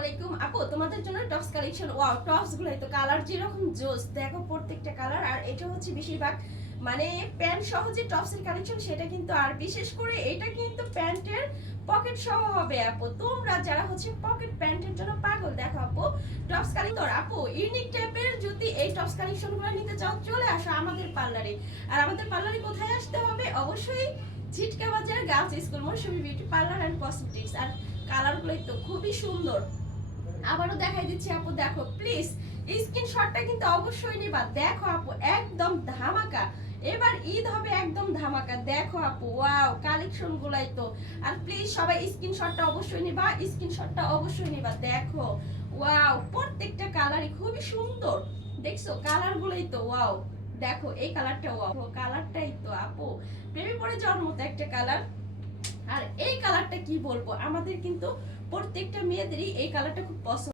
আলাইকুম আপু, তোমাদের জন্য টপস কালেকশন। ওয়াও, টপস গুলো তো কালার যেরকম জোস, দেখো প্রত্যেকটা কালার। আর এটা হচ্ছে বেশিরভাগ মানে প্যান্ট সহ যে টপস এর কালেকশন সেটা কিন্তু, আর বিশেষ করে এটা কিন্তু প্যান্টের পকেট সহ হবে আপু। তোমরা যারা হচ্ছে পকেট প্যান্টের জন্য পাগল, দেখো আপু টপস কালেকশন। আপু ইউনিক টাইপের যদি এই টপস কালেকশন গুলো নিতে চাও, চলে আসো আমাদের পার্লারে। আর আমাদের পার্লারে কোথায় আসতে হবে? অবশ্যই Jhitka Bazar girls school, Mousumi beauty parlour and cosmetics. আর কালারগুলো তো খুবই সুন্দর। আবারও দেখাই দিচ্ছি আপু, দেখো প্লিজ স্ক্রিনশটটা কিন্তু অবশ্যই নিবা। দেখো আপু একদম ধামাকা, এবার ঈদ হবে একদম ধামাকা। দেখো আপু ওয়াও কালেকশন গুলাই তো। আর প্লিজ সবাই স্ক্রিনশটটা অবশ্যই নিবা, স্ক্রিনশটটা অবশ্যই নিবা। দেখো ওয়াও প্রত্যেকটা কালারই খুবই সুন্দর। দেখছো কালার গুলাই তো ওয়াও। দেখো এই কালারটা ওয়াও, কালারটাই তো আপু প্রেমে পড়ে যাওয়ার মতো একটা কালার। আর এই কালারটা কি বলবো, আমাদের কিন্তু প্রত্যেকটা মেয়েদেরই এই কালারটা খুব পছন্দ।